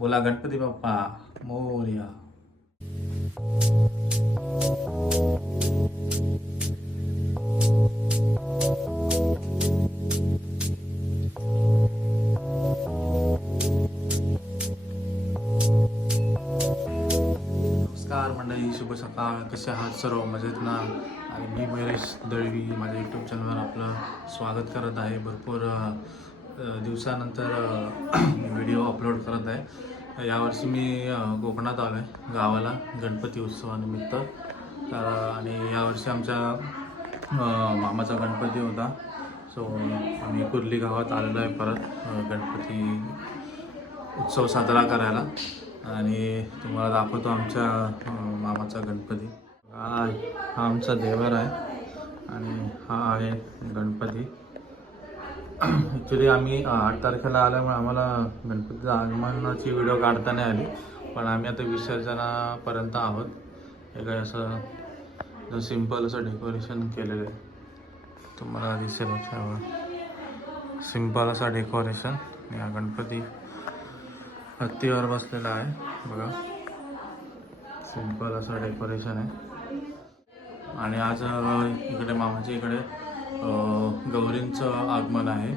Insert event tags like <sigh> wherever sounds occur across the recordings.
बोला गणपती बाप्पा मोर्या. नमस्कार मंडळी शुभ सकाळ. कसे आहात सर्व? मजेत ना? आणि मी महेश दळवी. माझ्या यूट्यूब चॅनलवर आपलं स्वागत करत आहे. भरपूर दिवसानंतर व्हिडिओ अपलोड <clears throat> करत आहे. यावर्षी मी कोकणात आलो आहे गावाला गणपती उत्सवानिमित्त. तर आणि यावर्षी आमच्या मामाचा गणपती होता. सो आम्ही कुर्ली गावात आलेलो आहे परत गणपती उत्सव साजरा करायला. आणि तुम्हाला दाखवतो आमच्या मामाचा गणपती. हा हा आमचा देवर आहे. आणि हा आहे गणपती. ॲक्च्युली आम्ही आठ तारखेला आल्यामुळे आम्हाला गणपतीचं आगमनाची व्हिडिओ काढता नाही आली. पण आम्ही आता विसर्जनापर्यंत आहोत. हे काय असं सिंपल असं डेकोरेशन केलेलं आहे. तुम्हाला दिसेल सिंपल असं डेकोरेशन या गणपती हत्तीवर बसलेला आहे. बघा. सिंपल असं डेकोरेशन आहे. आणि आज इकडे मामाच्या इकडे गौरींचं आगमन आहे.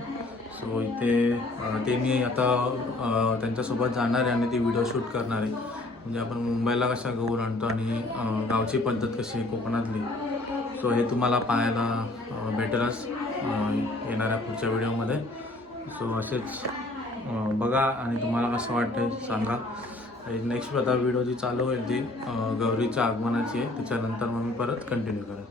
सो इथे ते मी आता त्यांच्यासोबत जाणार आहे आणि ती व्हिडिओ शूट करणार आहे. म्हणजे आपण मुंबईला कशा गौर आणतो आणि गावची पद्धत कशी आहे कोकणातली. सो हे तुम्हाला पाहायला भेटेलच येणाऱ्या पुढच्या व्हिडिओमध्ये सो असेच बघा आणि तुम्हाला कसं वाटतंय सांगा. नेक्स्ट आता व्हिडिओ जी चालू होईल ती गौरीच्या आगमनाची आहे. त्याच्यानंतर मग मी परत कंटिन्यू करेन.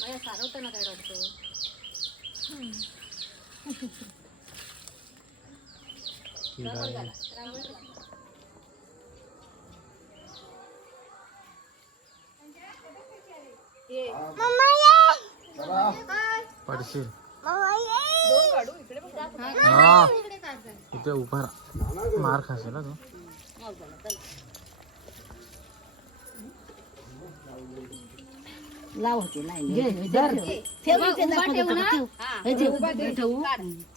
माझ्या सारवताना काय रडतो पडशील दोन काढू इकडे बघ. हा इथे उभा राहा. मार खाशील तू लाव होते दाखव नका, ठेव. ठेव. ठेवू.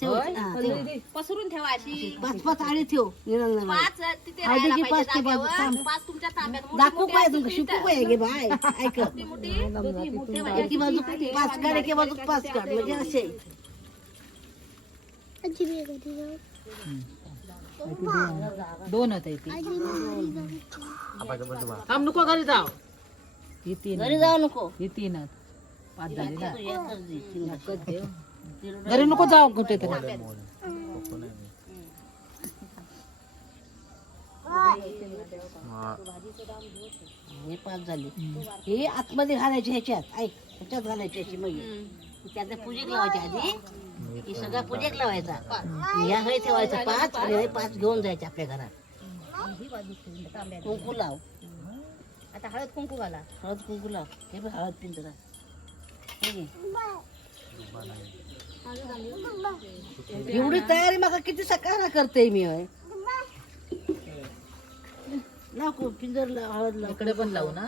ठेव. ठेव. पसरून ठेवा अशी पाच पाच आळे ठेव निरल नाही. पाच तिथे हळदी राहायला की पाहिजे पाच ते पाच जागेवर. थांब. पाच तुमच्या तांब्यात मोठी दाखवू मोठी काय तुमका पीठ शिकू. काय गे बाय ऐक मोठी मोठी दोन्ही मोठे व्हायचे. एकी बाजू पाच काढ एकी बाजू पाच काढ म्हणजे असे दोन होते ती. थांब नको घरी जाव. ही तीन घरी जाऊ नको. ही पाच झाली ना. घरी जाऊ कुठे तरी हा. हे पाच झाले. हे आतमध्ये घालायचे ह्याच्यात. ऐक ह्याच्यात घालायची अशी मग. त्यात पूजेक लावायची आधी. ही सगळा पूजेक लावायचा. ह्या हे ठेवायचा पाच आणि हे पाच घेऊन जायचे आपल्या घरात. कुंकू लाव. आता हळद कुंकू घाला. हळद कुंकू लाव. हे बघ हळद पिंजरा घे. एवढी तयारी माका किती सकाळ करते मी होय. लाव कु- पिंजर लाव हळद लाव. इकडे पण लावू ना.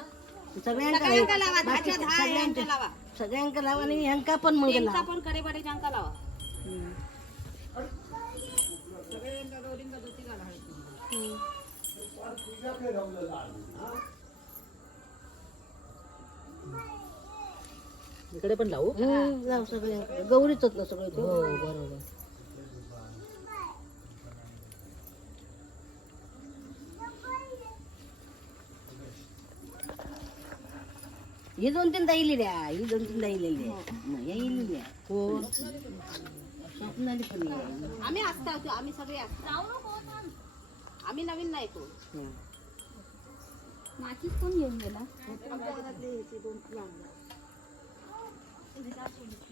सगळ्यांका बाकी सगळ्यांका सगळ्यांका लावा आणि ह्यांका पण मग लाव. आपण कडेबडे जांका लावा. इकडे पण लावू? हम्म, लाव सगळ्यांका गौरीच ना सगळे हो बरोबर. ही दोन तीनदा इलेल्या ही दोन तीनदा इलेल्या मग या इलेल्या हो स्वप्नाली पण. आम्ही असता होतो आम्ही सगळे असतो आम्ही नवीन नाही तो. माचीच कोण घेऊन गेला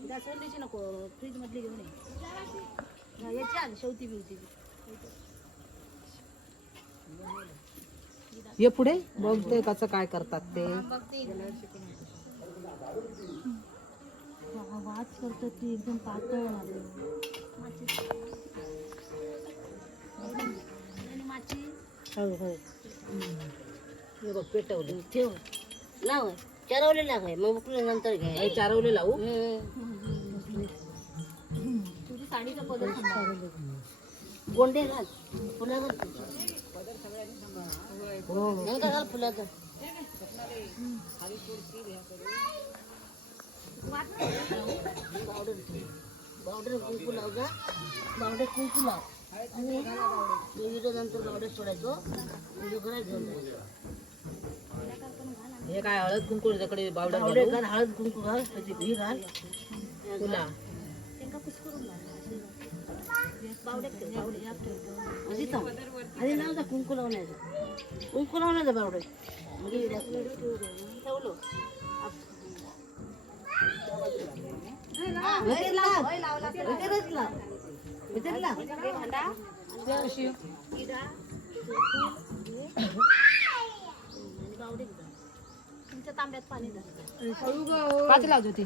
जास्वंदीची नको फ्रीज मधली घेऊन ये याची आण शेवटी बिवती ये पुढे बघते कसं काय करतात ते वाच करतो ती एकदम पातळ माची हे बघ पेटवलं. ठेव. लाव. चरवले लावाय मग उकळून नंतर घ्या हे चारवले लावू? गोंडे घाल. फुलावर नंतर घाल फुलाचं. पावडर पावडर कुंकू लाव जा पावडर कुंकू लाव आणि देवीचं नंतर पावडर सोडायचो म्हणजे घरात घेऊन जायचं हे काय हळद कुंकू त्याकडे बावडा पावडर घाल हळद कुंकू घाल त्याची घी घाल तुला आधी थांब आधी लाव जा कुंकू लावण्याचं कुंकू लावण्याचं पावडर म्हणजे ठेवलो भीतर लाव भीतरच लाव भीतर लाव तुमच्या तांब्यात पाणी पाच लावतो ती.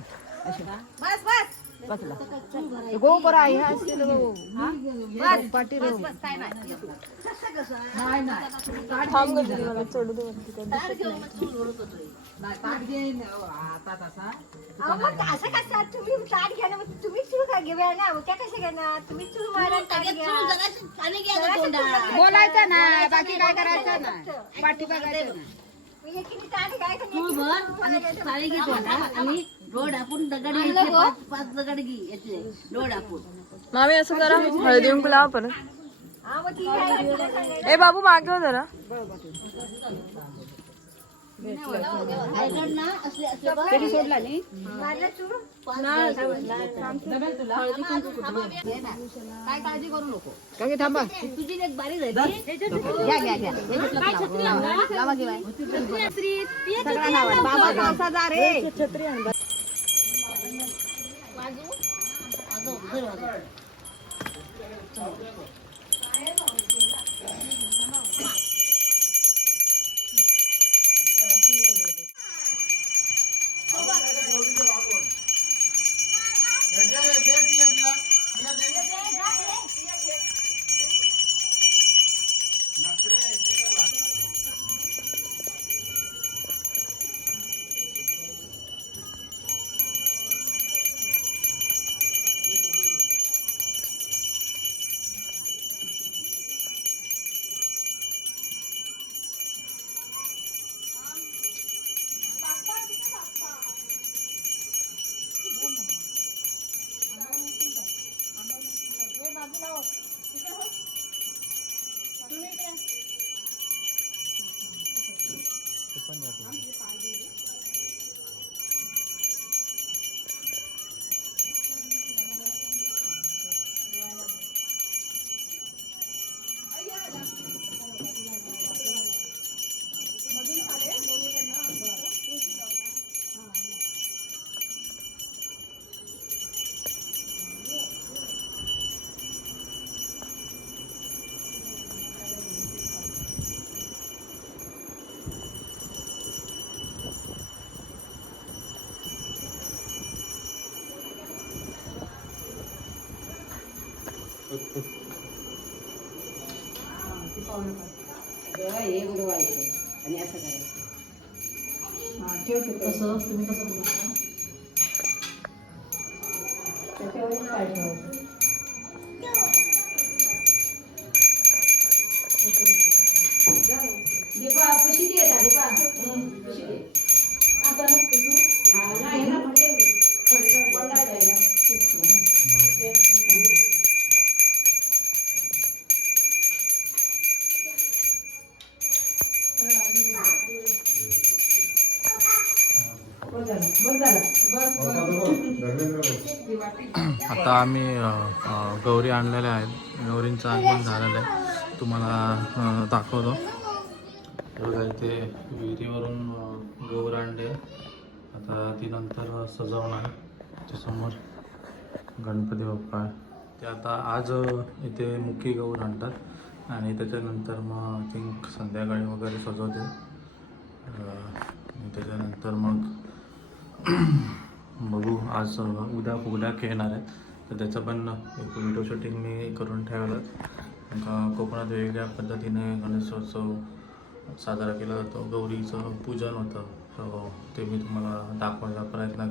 बस बस. पाच लाव गो बरं आहे असलेलं असं कसं? तुम्ही ताट घ्या ना मग तुम्ही चूळ का घेऊया ना त्या घेणार? तुम्ही चूळ मारा. बोलायचं ना बाकी काय करायचं ना? पाठी बघायचं मी ताट घ्यायचं आणि डोळ आपण दगड घ्यायचे पाच पाच दगड घे याचे डोळ आपण मामी असं करा हळदी कुंकू लावा परत. हा ती ए बाबू मागे हो जरा. दगड ना असले असले बघ. सोडला नाही? मारलं चूळ पाच जमेल तुला. काय काळजी करू नको. थांबा. तुझी एक बारी राहिली घ्या घ्या घ्या. लावा. घे बाई. सगळा लावा. बाबा पावसाचा रे. 对可以这 कसं तुम्ही कसं बुडवता? त्याच्यावरून काय ठेवायचं. आता आम्ही गौरी आणलेल्या आहेत. गौरींचं आगमन झालेलं आहे. तुम्हाला दाखवतो. बघा इथे विहिरीवरून गौर आणले. आता ती नंतर सजवणार त्याच्यासमोर गणपती बाप्पा ते आता आज इथे मुखी गौर आणतात. आणि त्याच्यानंतर मग आय थिंक संध्याकाळी वगैरे सजवते त्याच्यानंतर मग बघू. आज उद्या फुगड्या खेळणार आहेत. तर त्याचं पण एक व्हिडिओ शूटिंग मी करून ठेवलं. कोकणात वेगवेगळ्या पद्धतीने गणेशोत्सव साजरा केला जातो. गौरीचं पूजन होतं. हो, हो. ते मी तुम्हाला दाखवायचा प्रयत्न